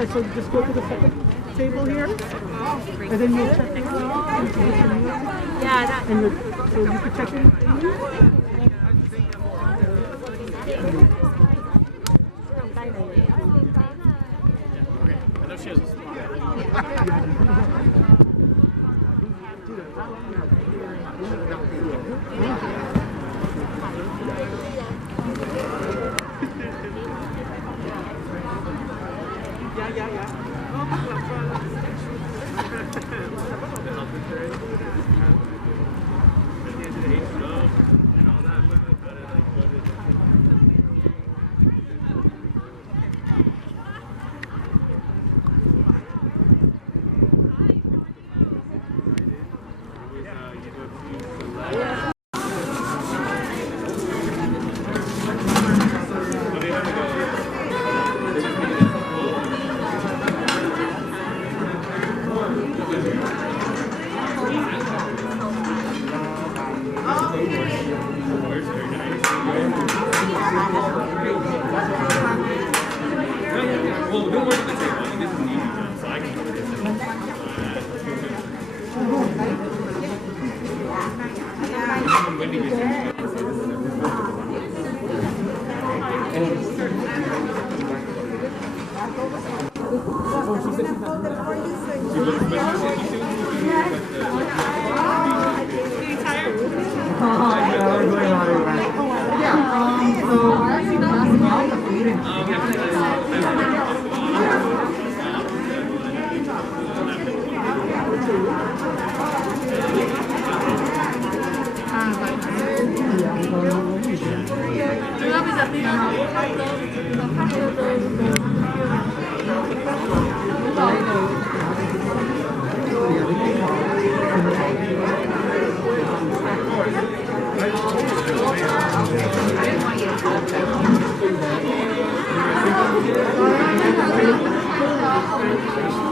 Okay, so just go to the second table here, and then you'll check in. Yeah, that. And so you can check in. I know she has a spot. Well, don't work at the table. I think this is an easy job, so I can cover this. Wendy gets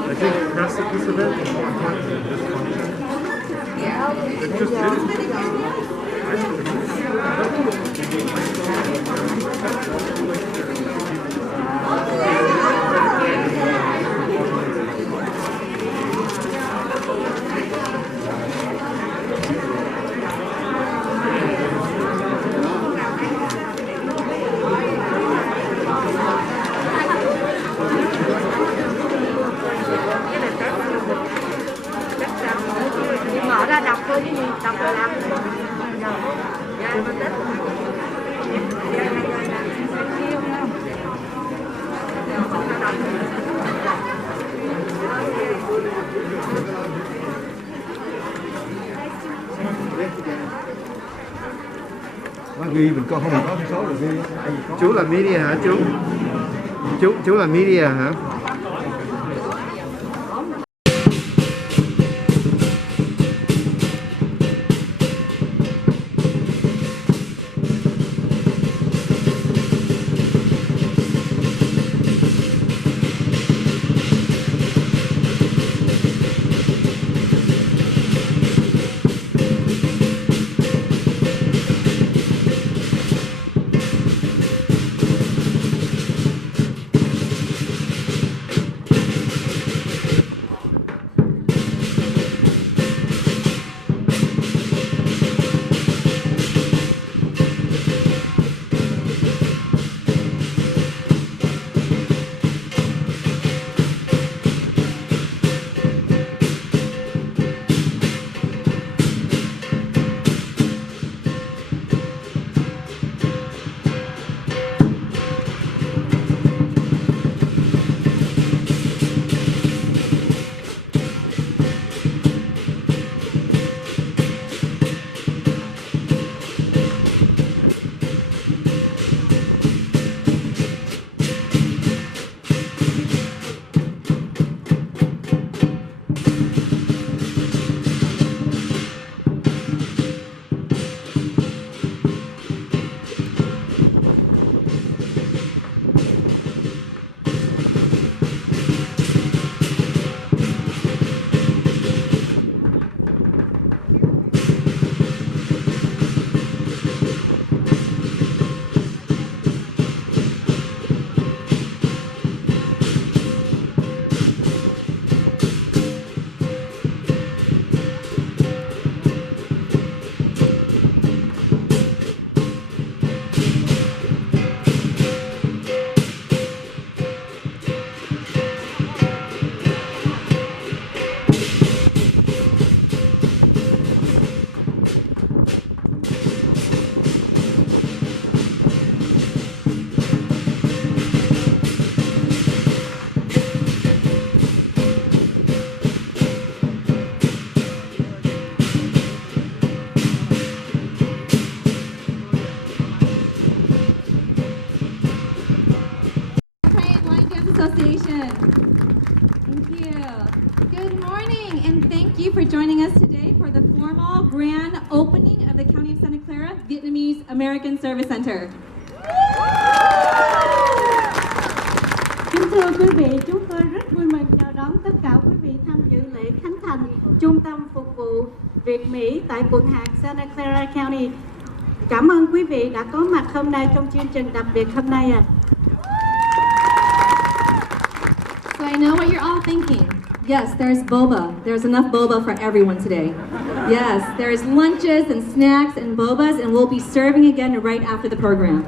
I think past this event is more important than this function. It just mở ra đọc thôi chứ gì, đọc rồi làm. ghi mình con không có số được ghi. Chú là media hả chú? Chú là media hả? you for joining us today for the formal grand opening of the County of Santa Clara Vietnamese American Service Center. Kính thưa quý vị, chúng tôi rất vui mừng chào đón tất cả quý vị tham dự lễ khánh thành Trung tâm Phục vụ Việt Mỹ tại quận hạt Santa Clara County. Cảm ơn quý vị đã có mặt hôm nay trong chương trình đặc biệt hôm nay ạ. So I know what you're all thinking. Yes, there's boba. There's enough boba for everyone today. Yes, there's lunches and snacks and bobas, and we'll be serving again right after the program.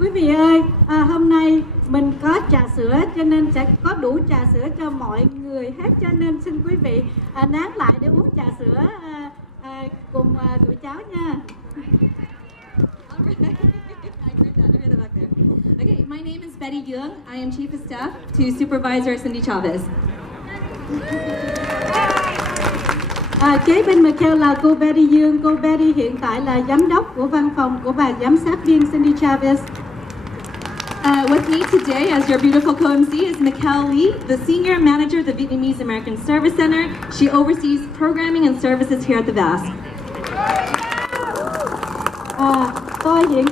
Quý vị ơi, hôm nay mình có trà sữa cho nên sẽ có đủ trà sữa cho mọi người hết, cho nên xin quý vị nán lại để uống trà sữa cùng tụi cháu nha. I heard that back there. Okay, my name is Betty Young. I am Chief of Staff to Supervisor Cindy Chavez. Kế bên Michael là cô Betty Dương. Cô Betty hiện tại là giám đốc của văn phòng của bà giám sát viên Cindy Chavez. With me today as your beautiful co-MC is Mikkel Lee, the Senior Manager of the Vietnamese American Service Center. She oversees programming and services here at the VASC. Tôi hiện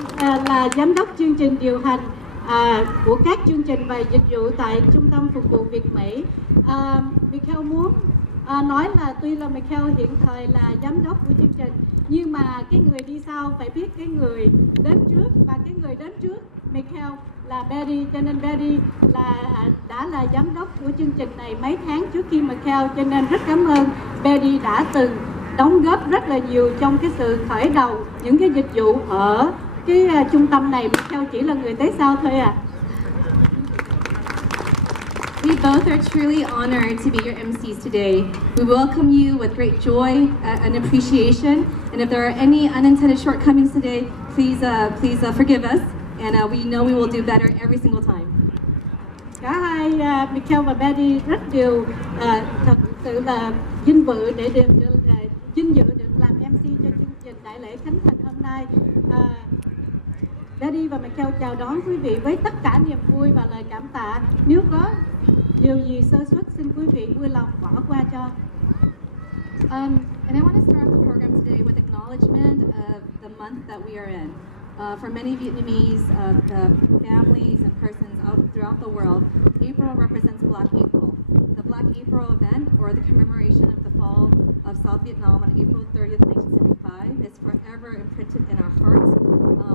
là giám đốc chương trình điều hành của các chương trình và dịch vụ tại Trung tâm Phục vụ Việt Mỹ. Mikkel muốn nói là tuy là Mikkel hiện thời là giám đốc của chương trình, nhưng mà cái người đi sau phải biết cái người đến trước, và cái người đến trước Mikkel là Betty, cho nên Betty đã là giám đốc của chương trình này mấy tháng trước khi Mikkel, cho nên rất cảm ơn Betty đã từng đóng góp rất là nhiều trong cái sự khởi đầu những cái dịch vụ ở cái trung tâm này. Mikkel chỉ là người tới sau thôi à. We both are truly honored to be your MCs today. We welcome you with great joy and appreciation. And if there are any unintended shortcomings today, please forgive us. And we know we will do better every single time. Cả hai Mikkel và Betty rất đều thật sự là vinh dự để được vinh dự được làm MC cho chương trình đại lễ khánh thành hôm nay. Betty và Mikkel chào đón quý vị với tất cả niềm vui và lời cảm tạ. Nếu có điều gì sơ suất xin quý vị vui lòng bỏ qua cho. And I want to start the program today with acknowledgement of the month that we are in. For many Vietnamese families and persons out throughout the world, April represents Black April. The Black April event, or the commemoration of the fall of South Vietnam on April 30th, 1975, is forever imprinted in our hearts,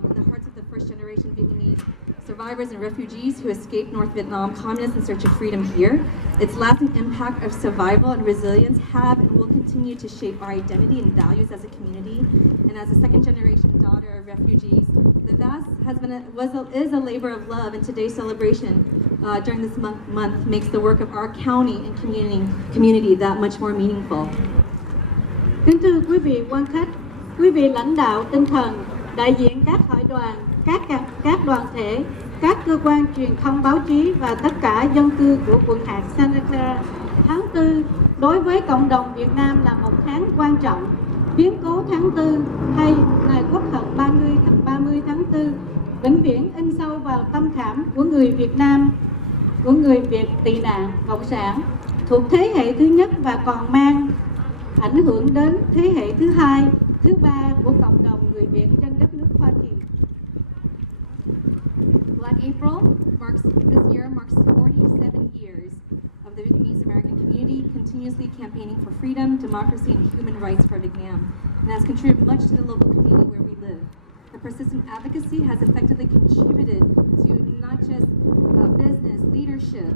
in the hearts of the first generation Vietnamese survivors and refugees who escaped North Vietnam communists in search of freedom here. Its lasting impact of survival and resilience have and will continue to shape our identity and values as a community. And as a second generation daughter of refugees, the VASC is a labor of love, and today's celebration during this month makes the work of our county and community that much more meaningful. Kính thưa quý vị quan khách, quý vị lãnh đạo tinh thần, đại diện các hội đoàn, các đoàn thể, các cơ quan truyền thông báo chí và tất cả dân cư của quận hạt Santa Clara, tháng 4 đối với cộng đồng Việt Nam là một tháng quan trọng. Biến cố tháng 4 hay ngày Quốc hận 30 tháng 4 vĩnh viễn in sâu vào tâm khảm của người Việt Nam, của người Việt tị nạn cộng sản thuộc thế hệ thứ nhất, và còn mang ảnh hưởng đến thế hệ thứ hai, thứ ba của cộng đồng người Việt trên đất nước Hoa Kỳ. Black April this year marks 47 years of the Vietnamese American community continuously campaigning for freedom, democracy, and human rights for Vietnam, and has contributed much to the local community where we live. The persistent advocacy has effectively contributed to not just business, leadership,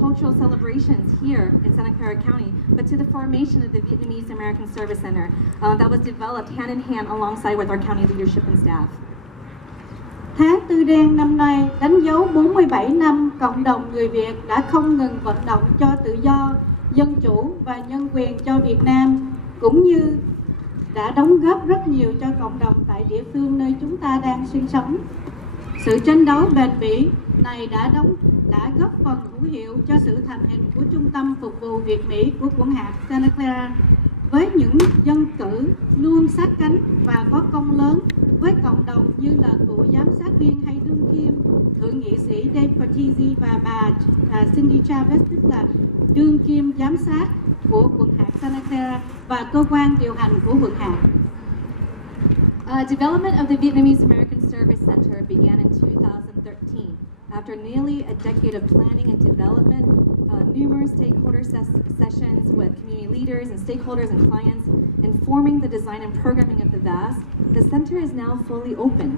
cultural celebrations here in Santa Clara County, but to the formation of the Vietnamese American Service Center that was developed hand in hand alongside with our county leadership and staff. Tháng Tư Đen năm nay đánh dấu 47 năm cộng đồng người Việt đã không ngừng vận động cho tự do, dân chủ và nhân quyền cho Việt Nam, cũng như đã đóng góp rất nhiều cho cộng đồng tại địa phương nơi chúng ta đang sinh sống. Sự tranh đấu bền bỉ này đã góp phần hữu hiệu cho sự thành hình của Trung tâm Phục vụ Việt Mỹ của quận hạt Santa Clara, với những dân cử luôn sát cánh và có công lớn với cộng đồng như là cựu giám sát viên hay đương kim thượng nghị sĩ Dave Patizzi và bà Cindy Chavez, tức là đương kim giám sát của quận hạt Santa Clara và cơ quan điều hành của quận hạt. Development of the Vietnamese American Service Center began in 2013. After nearly a decade of planning and development, numerous stakeholder sessions with community leaders and stakeholders and clients, informing the design and programming of the VASC, the center is now fully open.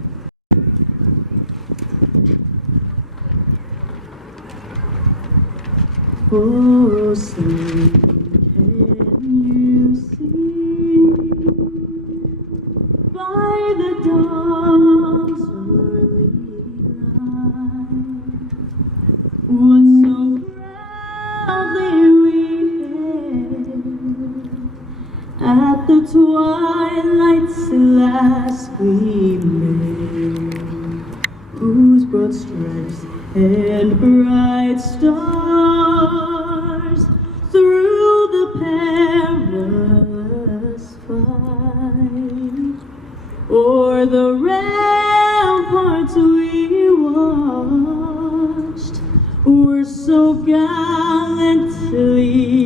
Oh, say, can you see by the dawn's early light what so proudly we hailed at the twilight's last gleaming, whose broad stripes and bright stars through the perilous fight o'er the ramparts we watched were so gallantly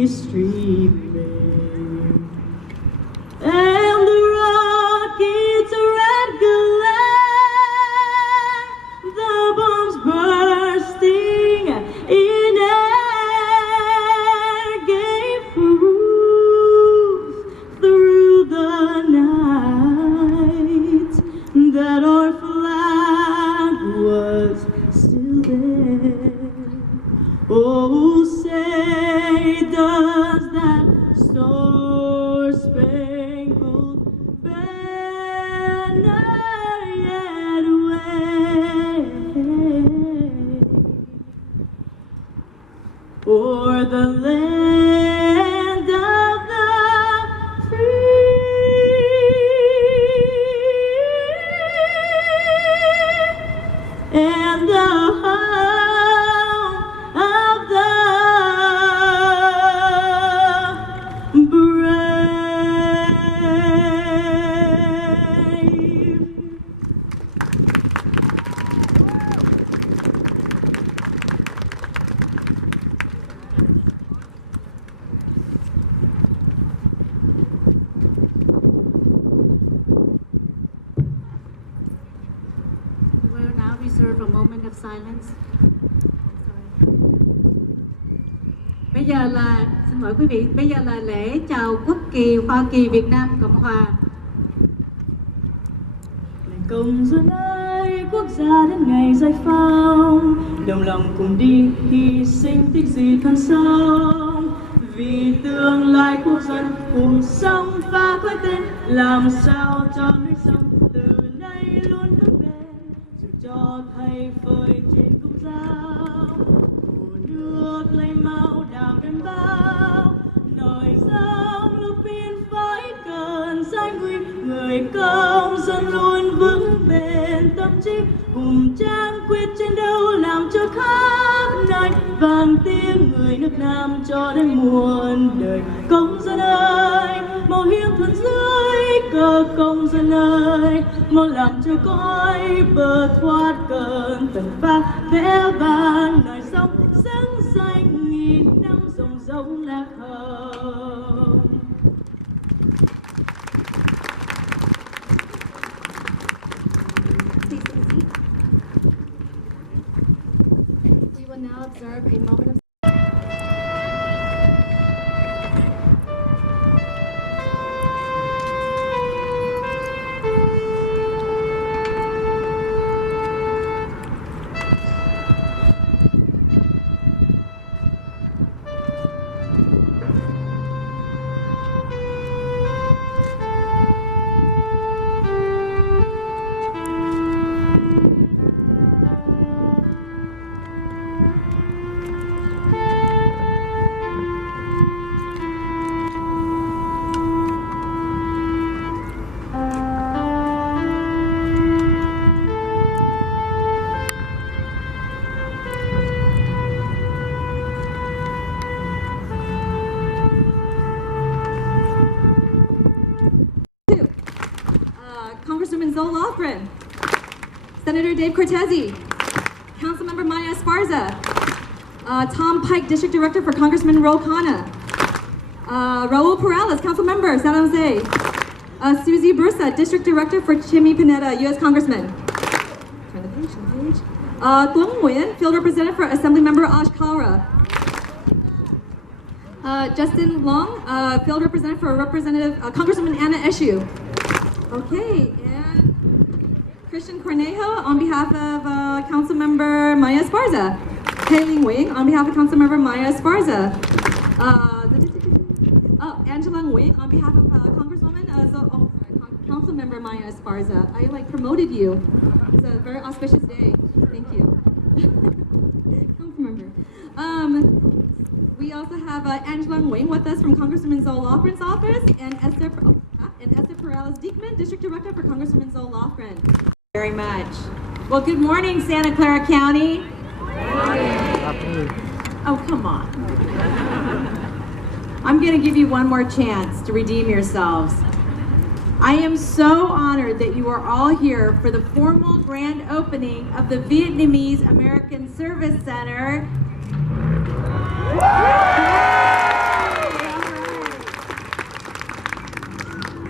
streaming, and the rocket's red glare, the bombs bursting in air, gave proof through the night that our flag was still there. Oh, say does that star-spangled banner yet wave o'er the land of the free and the home of the brave? We will now reserve a moment of silence. Bây giờ là, xin mời quý vị, bây giờ là lễ chào quốc kỳ Hoa Kỳ Việt Nam Cộng Hòa. Này công dân ơi, quốc gia đến ngày giải phóng, đồng lòng cùng đi hy sinh tích gì thân sống, vì tương lai quốc dân cùng sống và khói tên, làm sao cho núi sông từ nay luôn vững bền, dù cho thay phơi trên cung giáo, hồ nước lấy máu đào đơn bao, nổi sông lúc biên phái cần danh huy, người công dân luôn vững bền tâm trí, cùng trang quyết chiến đấu làm cho khắp nơi vang tiếng người nước Nam cho đến muôn đời. Công dân ơi, mau hiến thân dưới cờ, công dân ơi, mau làm cho cõi bờ thoát cơn tần pha, vẽ vang đời sống xứng danh nghìn năm rồng rông lạc hồng. Please take a seat. We will now observe a moment of Zolofren, Senator Dave Cortese, Councilmember Maya Esparza, Tom Pike, District Director for Congressman Ro Khanna, Raul Perales, Councilmember, San Jose, Susie Bursa, District Director for Chimmy Pineda, U.S. Congressman. Turn the page, Tuấn Nguyen, Field Representative for Assemblymember Ashkara. Justin Long, Field Representative for Congresswoman Anna Eshoo. Okay, and Christian Cornejo on behalf of Councilmember Maya Esparza. Hailing Wing on behalf of Councilmember Maya Esparza. Angela Nguyen on behalf of Congresswoman, Councilmember Maya Esparza. I promoted you. It's a very auspicious day. Thank you. Councilmember. We also have Angela Nguyen with us from Congresswoman Zolofren's office, and Esther Perales-Diekman, District Director for Congresswoman Zolofren. Very much. Well, good morning, Santa Clara County. Oh, come on. I'm going to give you one more chance to redeem yourselves. I am so honored that you are all here for the formal grand opening of the Vietnamese American Service Center.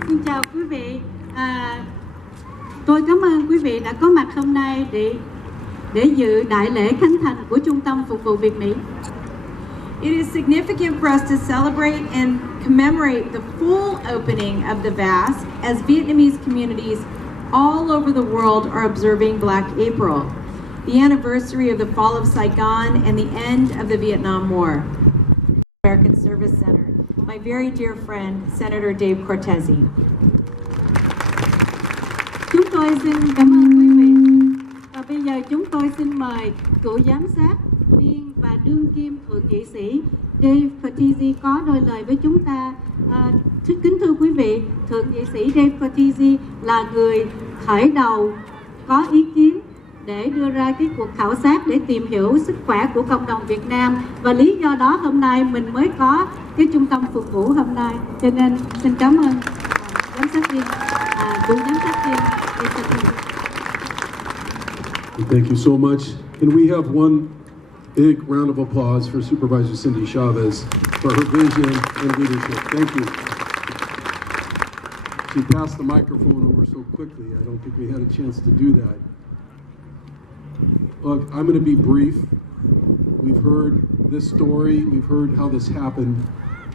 Xin chào quý vị. Tôi cảm ơn quý vị đã có mặt hôm nay để dự đại lễ khánh thành của Trung tâm Phục vụ Việt Mỹ. It is significant for us to celebrate and commemorate the full opening of the VASC as Vietnamese communities all over the world are observing Black April, the anniversary of the fall of Saigon and the end of the Vietnam War. American Service Center, my very dear friend, Senator Dave Cortese. Chúng tôi xin cảm ơn quý vị. Và bây giờ chúng tôi xin mời cựu giám sát viên và đương kim thượng nghị sĩ Dave Cortese có đôi lời với chúng ta. Kính thưa quý vị, thượng nghị sĩ Dave Cortese là người khởi đầu có ý kiến để đưa ra cái cuộc khảo sát để tìm hiểu sức khỏe của cộng đồng Việt Nam, và lý do đó hôm nay mình mới có cái trung tâm phục vụ hôm nay. Cho nên xin cảm ơn giám sát viên, cựu giám sát viên. Thank you so much. And we have one big round of applause for Supervisor Cindy Chavez for her vision and leadership. Thank you. She passed the microphone over so quickly, I don't think we had a chance to do that. Look, I'm going to be brief. We've heard this story, we've heard how this happened,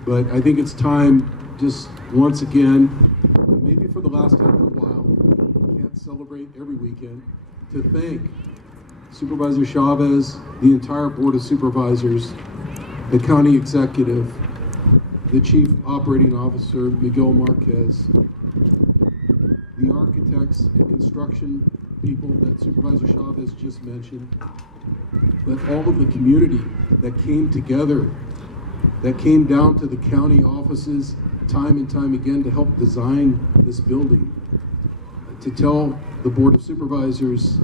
but I think it's time, just once again, maybe for the last time in a while, we can't celebrate every weekend, to thank Supervisor Chavez, the entire Board of Supervisors, the County Executive, the Chief Operating Officer, Miguel Marquez, the architects and construction people that Supervisor Chavez just mentioned, but all of the community that came together, that came down to the county offices time and time again to help design this building, to tell the Board of Supervisors,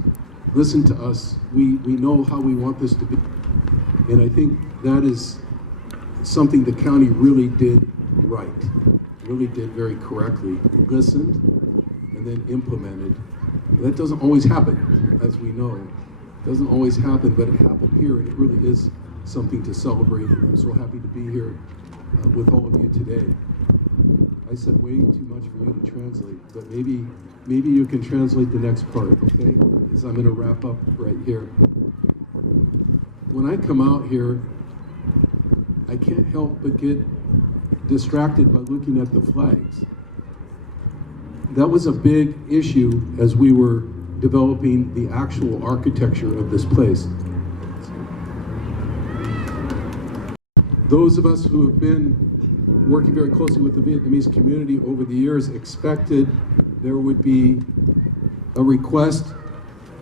listen to us, we know how we want this to be. And I think that is something the county really did right, really did very correctly, listened and then implemented. That doesn't always happen, as we know. It doesn't always happen, but it happened here, and it really is something to celebrate, and I'm so happy to be here with all of you today. I said way too much for you to translate, but maybe you can translate the next part, okay? Because I'm gonna wrap up right here. When I come out here, I can't help but get distracted by looking at the flags. That was a big issue as we were developing the actual architecture of this place. Those of us who have been working very closely with the Vietnamese community over the years expected there would be a request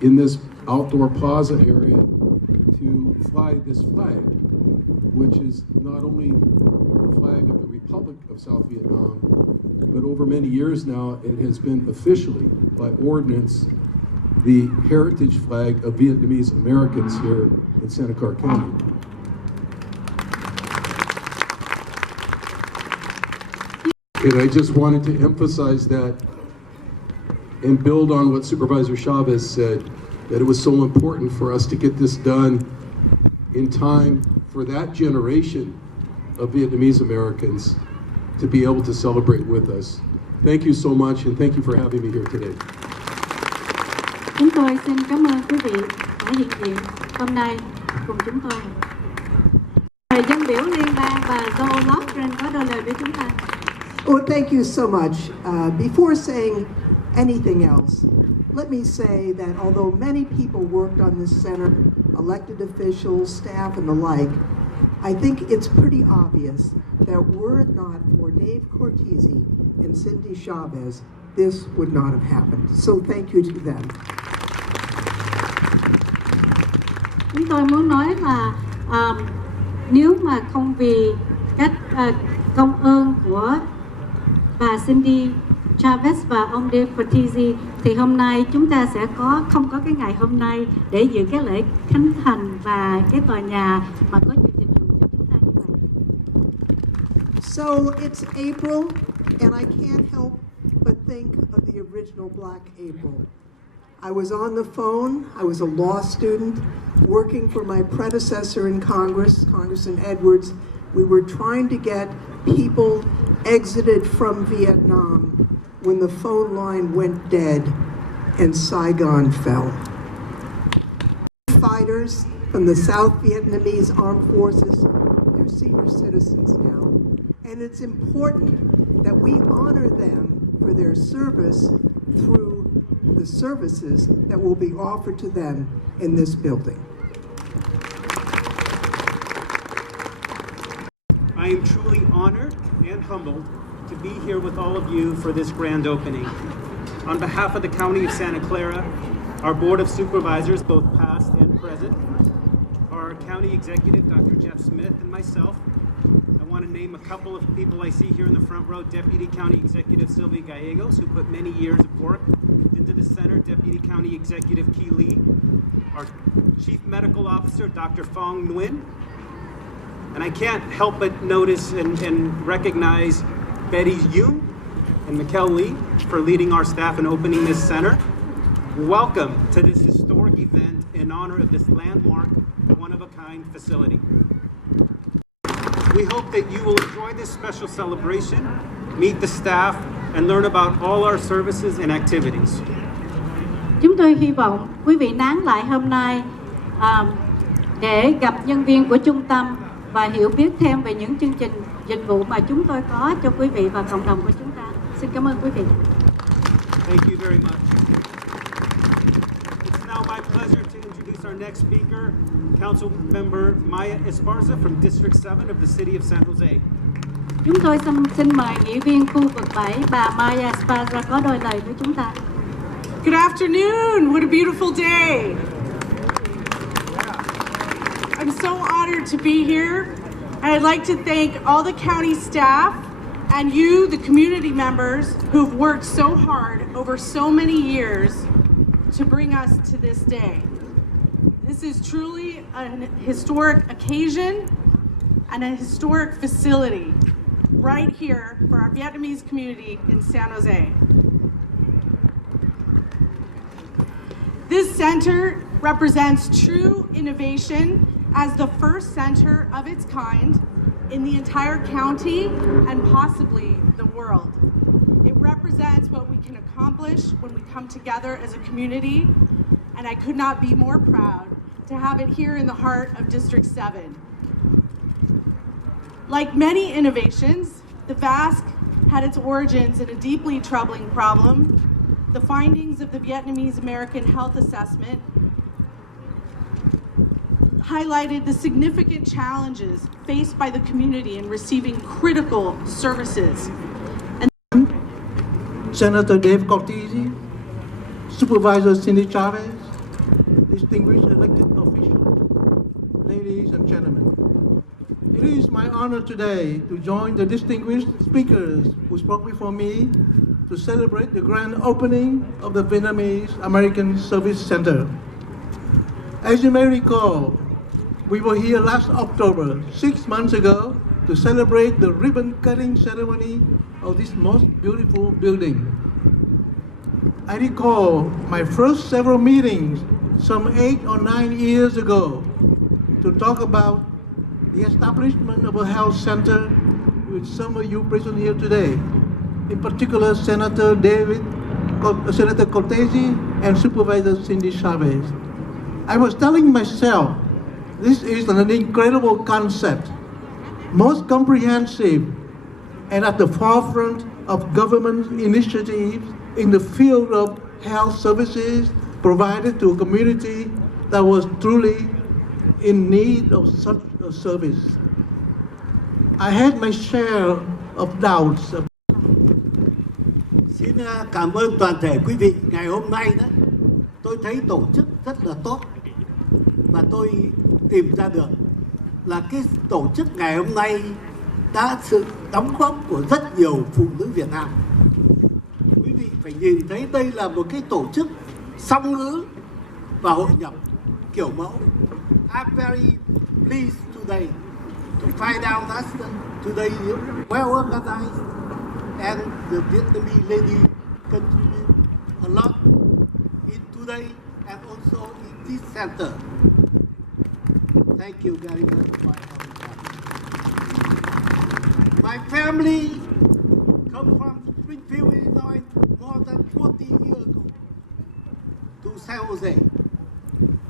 in this outdoor plaza area to fly this flag, which is not only the flag of the Republic of South Vietnam, but over many years now it has been officially, by ordinance, the heritage flag of Vietnamese Americans here in Santa Clara County. And I just wanted to emphasize that and build on what Supervisor Chavez said, that it was so important for us to get this done in time for that generation of Vietnamese Americans to be able to celebrate with us. Thank you so much, and thank you for having me here today. Chúng tôi xin cảm ơn quý vị đã hiện diện hôm nay cùng chúng tôi. Mời dân biểu liên bang và Joe Lofgren có đôi lời với chúng ta. Oh, thank you so much. Before saying anything else, let me say that although many people worked on this center, elected officials, staff, and the like, I think it's pretty obvious that were it not for Dave Cortese and Cindy Chavez, this would not have happened. So thank you to them. Chúng tôi muốn nói là nếu mà không vì các công ơn của bà Cindy Chavez và ông Dave Cortese thì hôm nay chúng ta sẽ không có cái ngày hôm nay để dự cái lễ khánh thành và cái tòa nhà mà có nhiều dịch vụ cho chúng ta như vậy. So it's April, and I can't help but think of the original Black April. I was on the phone. I was a law student working for my predecessor in Congress, Congressman Edwards. We were trying to get people exited from Vietnam when the phone line went dead and Saigon fell. Fighters from the South Vietnamese Armed Forces, they're senior citizens now. And it's important that we honor them for their service through the services that will be offered to them in this building. I am truly honored and humbled to be here with all of you for this grand opening. On behalf of the County of Santa Clara, our Board of Supervisors, both past and present, our County Executive, Dr. Jeff Smith, and myself, I want to name a couple of people I see here in the front row. Deputy County Executive Sylvia Gallegos, who put many years of work into the center. Deputy County Executive Key Lee. Our Chief Medical Officer, Dr. Phong Nguyen. And I can't help but notice and recognize Betty Yoon and Mikkel Lee for leading our staff in opening this center. Welcome to this historic event in honor of this landmark, one-of-a-kind facility. We hope that you will enjoy this special celebration, meet the staff, and learn about all our services and activities. Chúng tôi hy vọng quý vị nán lại hôm nay để gặp nhân viên của trung tâm và hiểu biết thêm về những chương trình dịch vụ mà chúng tôi có cho quý vị và cộng đồng của chúng ta. Xin cảm ơn quý vị. Thank you very much. It's now my pleasure to introduce our next speaker, Council Member Maya Esparza from District 7 of the City of San Jose. Chúng tôi xin mời nghị viên khu vực 7, bà Maya Esparza có đôi lời với chúng ta. Good afternoon. What a beautiful day. I'm so honored to be here, and I'd like to thank all the county staff and you, the community members, who've worked so hard over so many years to bring us to this day. This is truly a historic occasion and a historic facility right here for our Vietnamese community in San Jose. This center represents true innovation as the first center of its kind in the entire county and possibly the world. It represents what we can accomplish when we come together as a community, and I could not be more proud to have it here in the heart of District 7. Like many innovations, the VASC had its origins in a deeply troubling problem. The findings of the Vietnamese American Health Assessment highlighted the significant challenges faced by the community in receiving critical services. Senator Dave Cortese, Supervisor Cindy Chavez, distinguished elected officials, ladies and gentlemen. It is my honor today to join the distinguished speakers who spoke before me to celebrate the grand opening of the Vietnamese American Service Center. As you may recall, we were here last October, 6 months ago, to celebrate the ribbon-cutting ceremony of this most beautiful building. I recall my first several meetings some 8 or 9 years ago to talk about the establishment of a health center with some of you present here today, in particular Senator Cortese and Supervisor Cindy Chavez. I was telling myself, this is an incredible concept, most comprehensive and at the forefront of government initiatives in the field of health services provided to a community that was truly in need of such a service. I had my share of doubts. Xin cảm ơn toàn thể quý vị. Ngày hôm nay đó, tôi thấy tổ chức rất là tốt và tôi tìm ra được là cái tổ chức ngày hôm nay đã sự đóng góp của rất nhiều phụ nữ Việt Nam. Quý vị phải nhìn thấy đây là một cái tổ chức song ngữ và hội nhập kiểu mẫu. I'm very pleased today to find out that today well organized and the Vietnamese lady contribute a lot in today and also in this center. Thank you very much for having that. My family come from Springfield, Illinois more than 40 years ago to San Jose.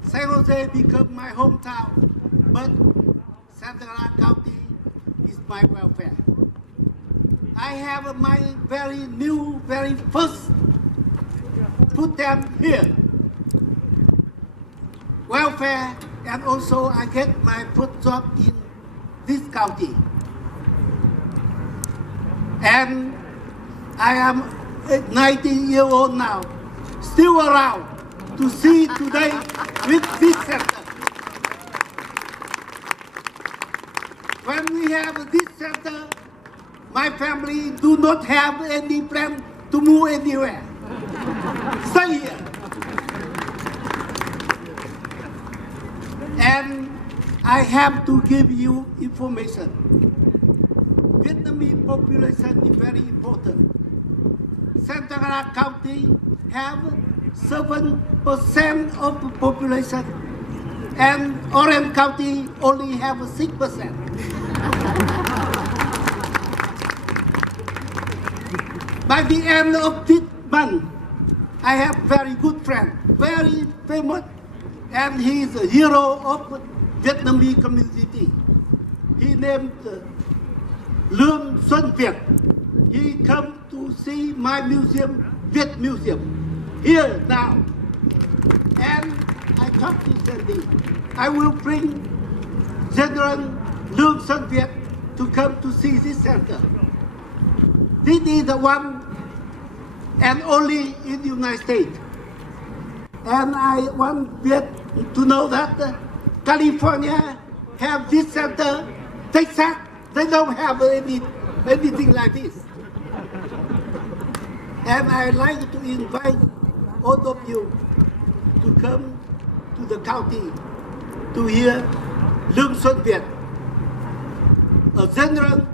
San Jose became my hometown, but Santa Clara County is my welfare. I have my very first put them here. Welfare, and also I get my first job in this county. And I am 19 years old now, still around to see today with this center. When we have this center, my family do not have any plan to move anywhere. Stay here. And I have to give you information. Vietnamese population is very important. Santa Clara County have 7% of the population, and Orange County only have 6%. By the end of this month, I have very good friend, very famous, and he is a hero of Vietnamese community. He named Lương Xuân Việt. He come to see my museum, Viet Museum, here now. And I talked to Sandy. I will bring General Lương Xuân Việt to come to see this center. This is the one and only in the United States. And I want Viet to know that California have this center. Texas, they don't have anything like this. And I like to invite all of you to come to the county to hear Lương Xuân Việt, a general,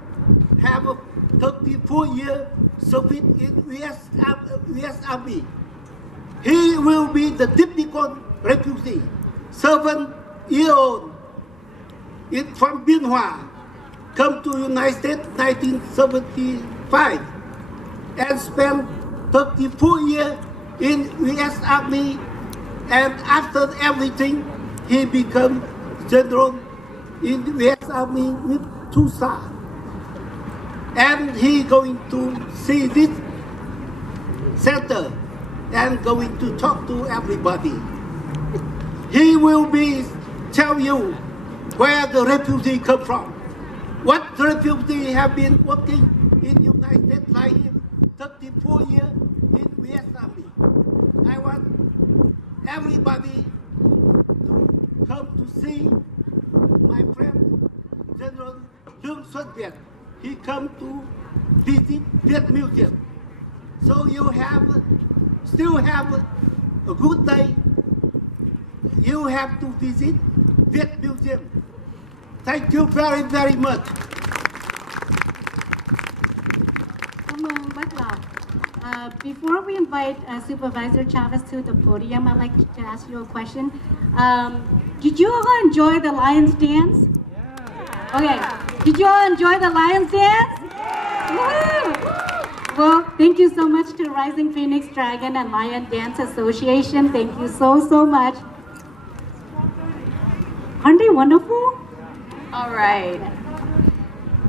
have 34 years service in US Army. He will be the typical refugee, 7-year-old from Biên Hòa, come to United States 1975 and spent 34 years in US Army, and after everything he became general in US Army with 2 stars. And he going to see this center and going to talk to everybody. He will be tell you where the refugee come from. What the refugee have been working in the United States like him 34 years in US Army. I want everybody to come to see my friend General Lương Xuân Việt. He come to visit Viet Museum. So you still have a good day. You have to visit Viet Museum. Thank you very much. Cảm ơn bác Lộc. Before we invite Supervisor Chavez to the podium, I'd like to ask you a question. Did you all enjoy the Lions dance? Okay. Did you all enjoy the Lions dance? Woo! Well, thank you so much to Rising Phoenix Dragon and Lion Dance Association. Thank you so much. Aren't they wonderful? All right.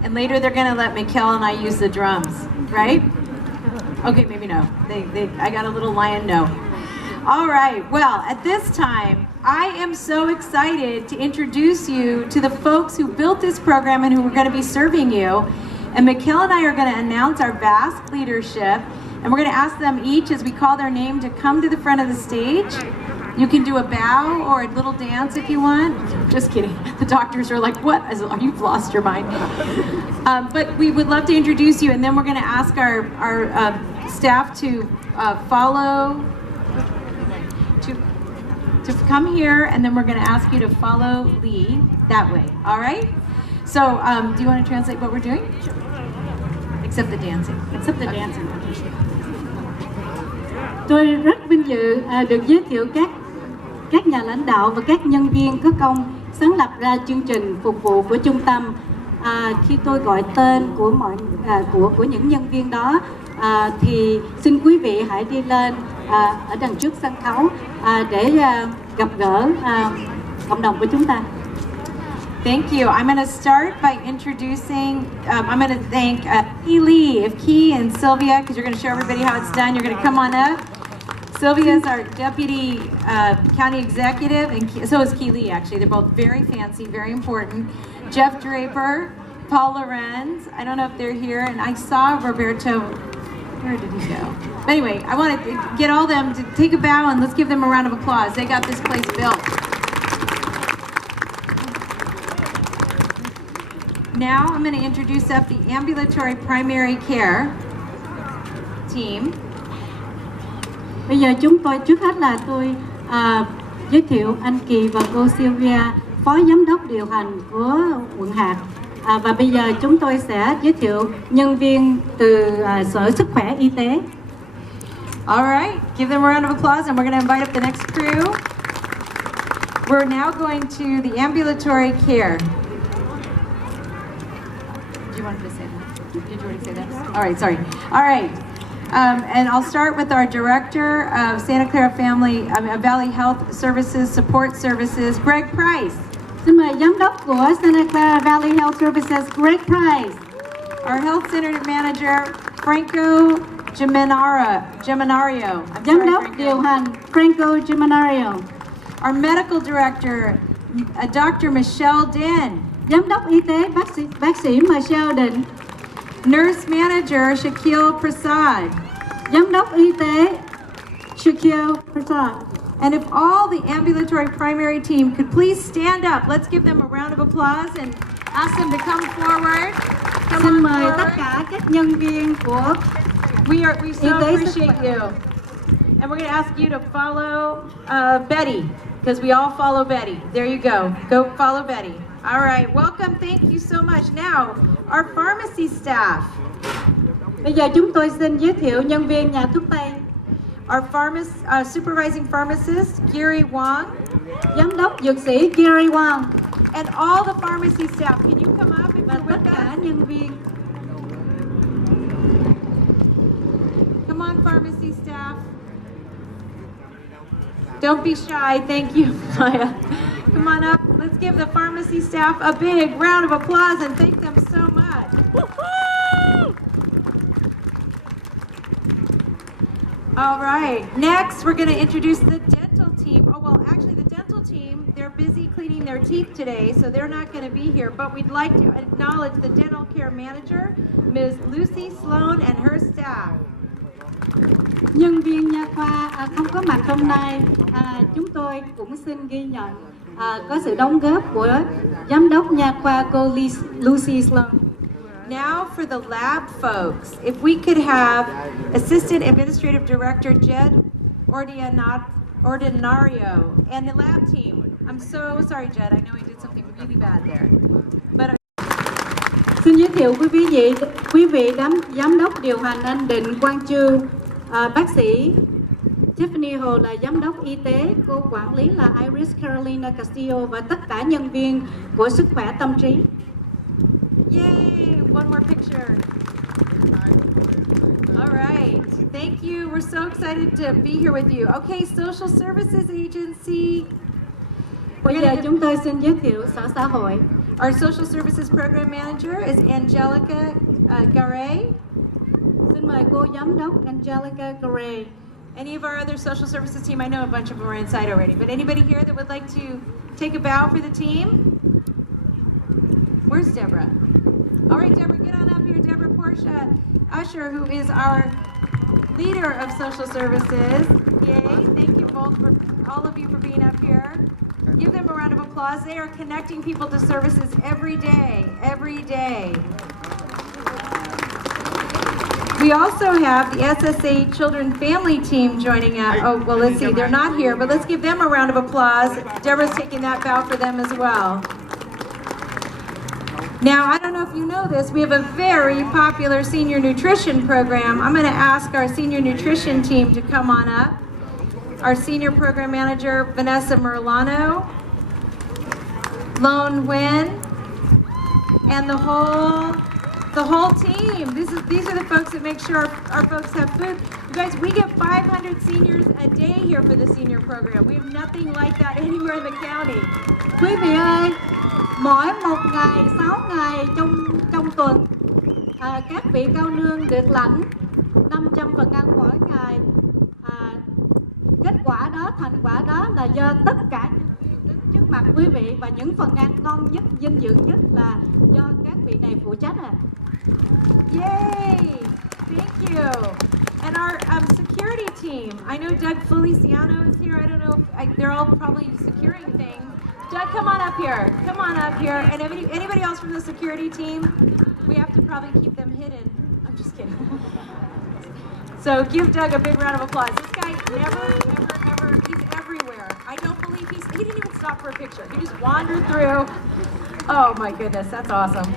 And later they're going to let Mikkel and I use the drums, right? Okay, maybe no. I got a little lion no. All right. Well, at this time, I am so excited to introduce you to the folks who built this program and who are going to be serving you. And Mikkel and I are going to announce our VASC leadership, and we're going to ask them each, as we call their name, to come to the front of the stage. You can do a bow or a little dance if you want. Just kidding. The doctors are like, what? You've lost your mind. But we would love to introduce you, and then we're going to ask our staff to follow, to come here, and then we're going to ask you to follow Lee that way. All right? So, do you want to translate what we're doing? Except the dancing. Except the dancing. Tôi rất vinh dự được giới thiệu các nhà lãnh đạo và các nhân viên có công sáng lập ra chương trình phục vụ của trung tâm. Khi tôi gọi tên của những nhân viên đó, thì xin quý vị hãy đi lên ở đằng trước sân khấu để gặp gỡ cộng đồng của chúng ta. Thank you. I'm going to start by introducing, I'm going to thank Key Lee, if Key and Sylvia, because you're going to show everybody how it's done, you're going to come on up. Sylvia is our Deputy County Executive, and so is Key Lee, actually. They're both very fancy, very important. Jeff Draper, Paul Lorenz, I don't know if they're here, and I saw Roberto, where did he go? But anyway, I want to get all them to take a bow, and let's give them a round of applause. They got this place built. Now I'm going to introduce up the ambulatory primary care team. Bây giờ trước hết là tôi giới thiệu anh Kỳ và cô Sylvia, Phó Giám đốc điều hành của quận Hạt. Và bây giờ chúng tôi sẽ giới thiệu nhân viên từ Sở Sức khỏe Y tế. All right, give them a round of applause, and we're going to invite up the next crew. We're now going to the ambulatory care. Do you want to say that? Did you already say that? All right, sorry. All right. And I'll start with our Director of Santa Clara Valley Health Services, Support Services, Greg Price. Xin mời Giám đốc của Santa Clara Valley Health Services, Greg Price. Our Health Center Manager, Franco Geminario. Giám đốc điều hành, Franco Geminario. Our Medical Director, Dr. Michelle Den. Giám đốc y tế, bác sĩ Michelle Định. Nurse Manager, Shaquille Prasad. Giám đốc y tế, Shaquille Prasad. And if all the ambulatory primary team could please stand up, let's give them a round of applause and ask them to come forward. Xin mời tất cả các nhân viên của we so appreciate you. And we're going to ask you to follow Betty, because we all follow Betty. There you go. Go follow Betty. All right, welcome. Thank you so much. Now, our pharmacy staff. Bây giờ chúng tôi xin giới thiệu nhân viên nhà thuốc Tây. Our supervising pharmacist, Gary Wong. Giám đốc dược sĩ Gary Wong. And all the pharmacy staff. Can you come up if và you're tất with cả us? nhân viên. Come on, pharmacy staff. Don't be shy. Thank you, Maya. Come on up. Let's give the pharmacy staff a big round of applause and thank them so much. All right, next we're going to introduce the dental team. Oh, well, actually the dental team, they're busy cleaning their teeth today, so they're not going to be here, but we'd like to acknowledge the dental care manager, Ms. Lucy Sloan, and her staff. Nhân viên nha khoa không có mặt hôm nay, chúng tôi cũng xin ghi nhận có sự đóng góp của Giám đốc nha khoa cô Lucy Sloan. Now for the lab folks, if we could have Assistant Administrative Director Jed Ordinario and the lab team. I'm so sorry, Jed. I know I did something really bad there. But Xin giới thiệu quý vị giám đốc điều hành anh Định Quang Trư, Bác sĩ Tiffany Hồ là giám đốc y tế, cô quản lý là Iris Carolina Castillo và tất cả nhân viên của sức khỏe tâm trí. Yay! One more picture. All right. Thank you. We're so excited to be here with you. Okay, Social Services Agency. Bây giờ chúng tôi xin giới thiệu Sở Xã hội. Our Social Services Program Manager is Angelica Garay. Xin mời cô giám đốc Angelica Garay. Any of our other social services team? I know a bunch of them are inside already, but anybody here that would like to take a bow for the team? Where's Deborah? All right, Deborah, get on up here. Deborah Portia Usher, who is our leader of social services. Yay, thank you both for all of you for being up here. Give them a round of applause. They are connecting people to services every day, every day. We also have the SSA Children Family Team joining us. Oh, well, let's see, they're not here, but let's give them a round of applause. Deborah's taking that bow for them as well. Now, I don't know if you know this, we have a very popular senior nutrition program. I'm going to ask our senior nutrition team to come on up. Our senior program manager, Vanessa Merlano, Lone Nguyen, and the whole team. These are the folks that make sure our folks have food. You guys, we get 500 seniors a day here for the senior program. We have nothing like that anywhere in the county. Quý vị ơi, mỗi một ngày, 6 ngày trong tuần, các vị cao nương được lãnh 500 phần ăn mỗi ngày. Kết quả đó, thành quả đó là do tất cả đứng trước mặt quý vị và những phần ăn ngon nhất, dinh dưỡng nhất là do các vị này phụ trách. Yay! Thank you. And our security team. I know Doug Feliciano is here. I don't know if they're all probably securing things. Doug, come on up here. Come on up here. And anybody else from the security team? We have to probably keep them hidden. I'm just kidding. So give Doug a big round of applause. This guy never, he's everywhere. I don't believe he didn't even stop for a picture. He just wandered through. Oh my goodness, that's awesome.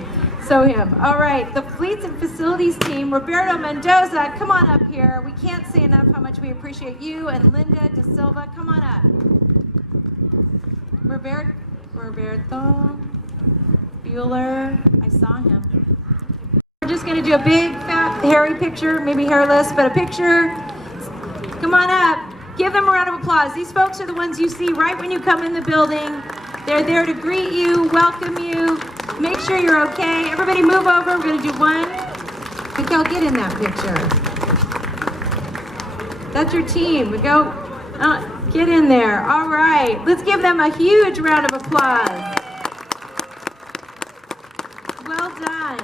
So him. All right, the Fleets and Facilities team, Roberto Mendoza, come on up here. We can't say enough how much we appreciate you, and Linda De Silva, come on up. Roberto Bueller, I saw him. We're just gonna do a big, fat, hairy picture, maybe hairless, but a picture. Come on up. Give them a round of applause. These folks are the ones you see right when you come in the building. They're there to greet you, welcome you, make sure you're okay. Everybody move over. We're going to do one. Go get in that picture. That's your team. Go get in there. All right. Let's give them a huge round of applause. Well done.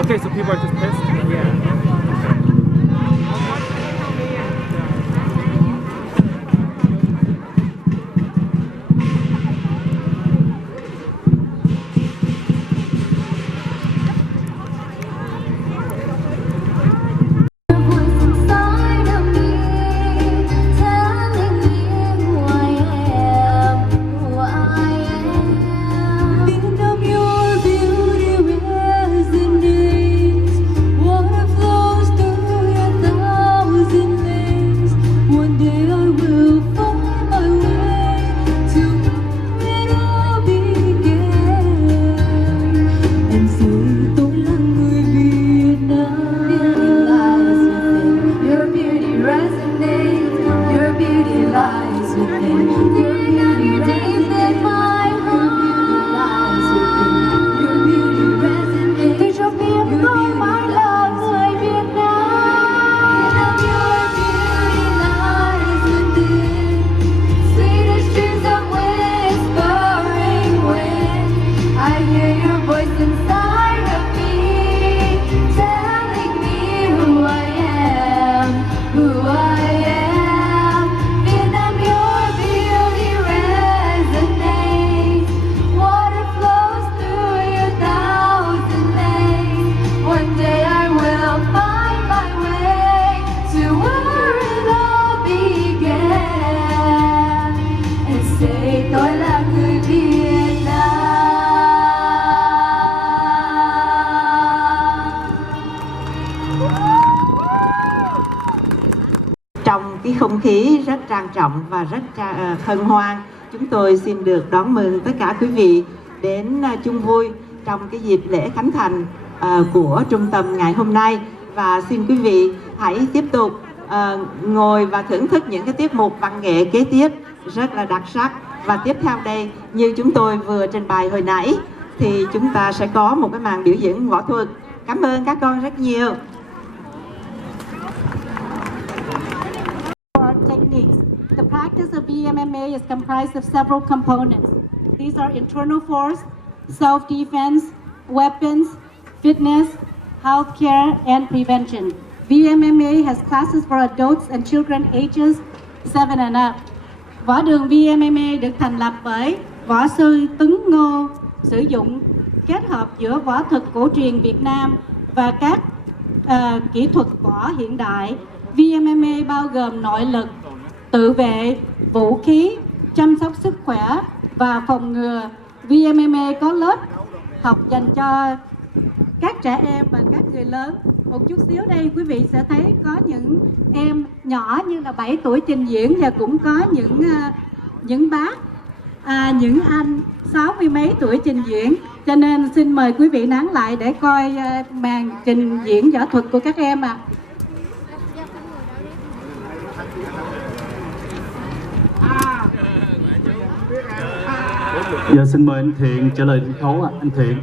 Okay, so people are just pissed? Yeah. Trong cái không khí rất trang trọng và rất hân hoan, chúng tôi xin được đón mừng tất cả quý vị đến chung vui trong cái dịp lễ khánh thành của trung tâm ngày hôm nay. Và xin quý vị hãy tiếp tục ngồi và thưởng thức những cái tiết mục văn nghệ kế tiếp rất là đặc sắc. Và tiếp theo đây, như chúng tôi vừa trình bày hồi nãy, thì chúng ta sẽ có một cái màn biểu diễn võ thuật. Cảm ơn các con rất nhiều. Techniques. The practice of VMMA is comprised of several components. These are internal force, self-defense, weapons, fitness, healthcare, and prevention. VMMA has classes for adults and children ages 7 and up. Võ đường VMMA được thành lập bởi võ sư Tuấn Ngô, sử dụng kết hợp giữa võ thuật cổ truyền Việt Nam và các kỹ thuật võ hiện đại. VMMA bao gồm nội lực, tự vệ, vũ khí, chăm sóc sức khỏe và phòng ngừa. VMMA có lớp học dành cho các trẻ em và các người lớn. Một chút xíu đây quý vị sẽ thấy có những em nhỏ như là 7 tuổi trình diễn, và cũng có những bác, những anh 60 mấy tuổi trình diễn. Cho nên xin mời quý vị nán lại để coi màn trình diễn võ thuật của các em ạ. Giờ xin mời anh Thiện trả lời sân khấu ạ. Anh Thiện.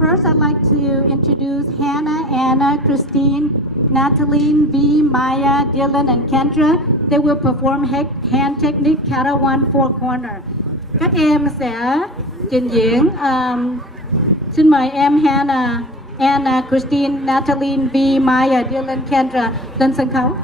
First, I'd like to introduce Hannah, Anna, Christine, Natalie, V, Maya, Dylan, and Kendra. They will perform hand technique kata one four corner. Các em sẽ trình diễn. Xin mời em Hannah, Anna, Christine, Natalie, V, Maya, Dylan, Kendra lên sân khấu.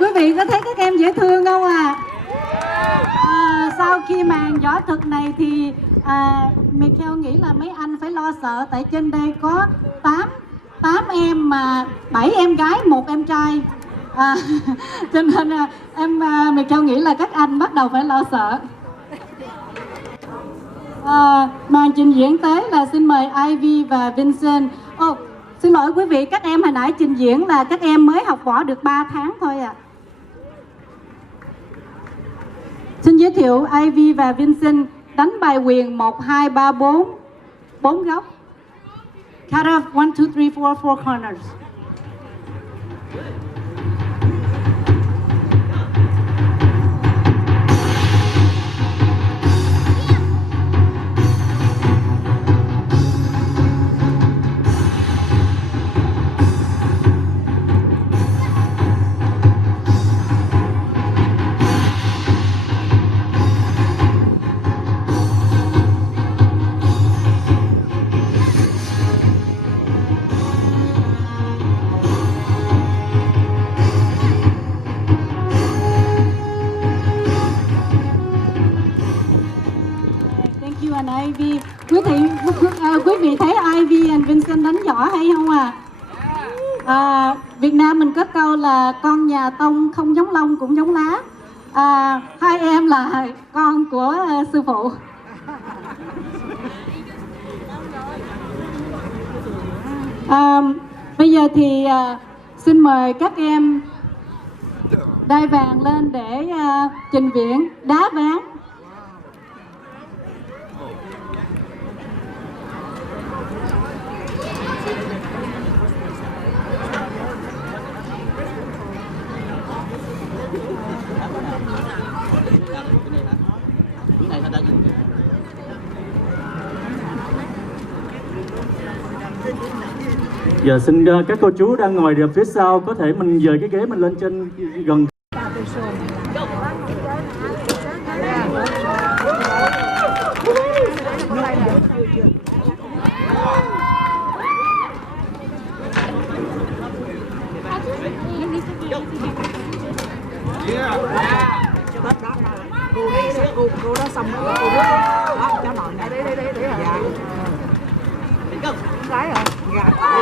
Quý vị có thấy các em dễ thương không ạ? Sau khi màn võ thuật này thì Michael nghĩ là mấy anh phải lo sợ, tại trên đây có 8 em mà 7 em gái, 1 em trai. Cho nên Michael nghĩ là các anh bắt đầu phải lo sợ. Màn trình diễn tới là xin mời Ivy và Vincent. Xin lỗi quý vị, các em hồi nãy trình diễn là các em mới học võ được 3 tháng thôi ạ. Xin giới thiệu Ivy và Vincent đánh bài quyền 1, 2, 3, 4, 4 góc. Cut off 1, 2, 3, 4 corners. Ivy, quý vị thấy Ivy and Vincent đánh võ hay không à? Việt Nam mình có câu là con nhà Tông không giống lông cũng giống lá. Hai em là con của sư phụ. Bây giờ thì xin mời các em đai vàng lên để trình diễn đá ván. Giờ xin các cô chú đang ngồi phía sau có thể mình dời cái ghế mình lên trên gần. Cô đó xong rồi cô đó cho nội này. Đấy. Dạ. Gái rồi. Dạ.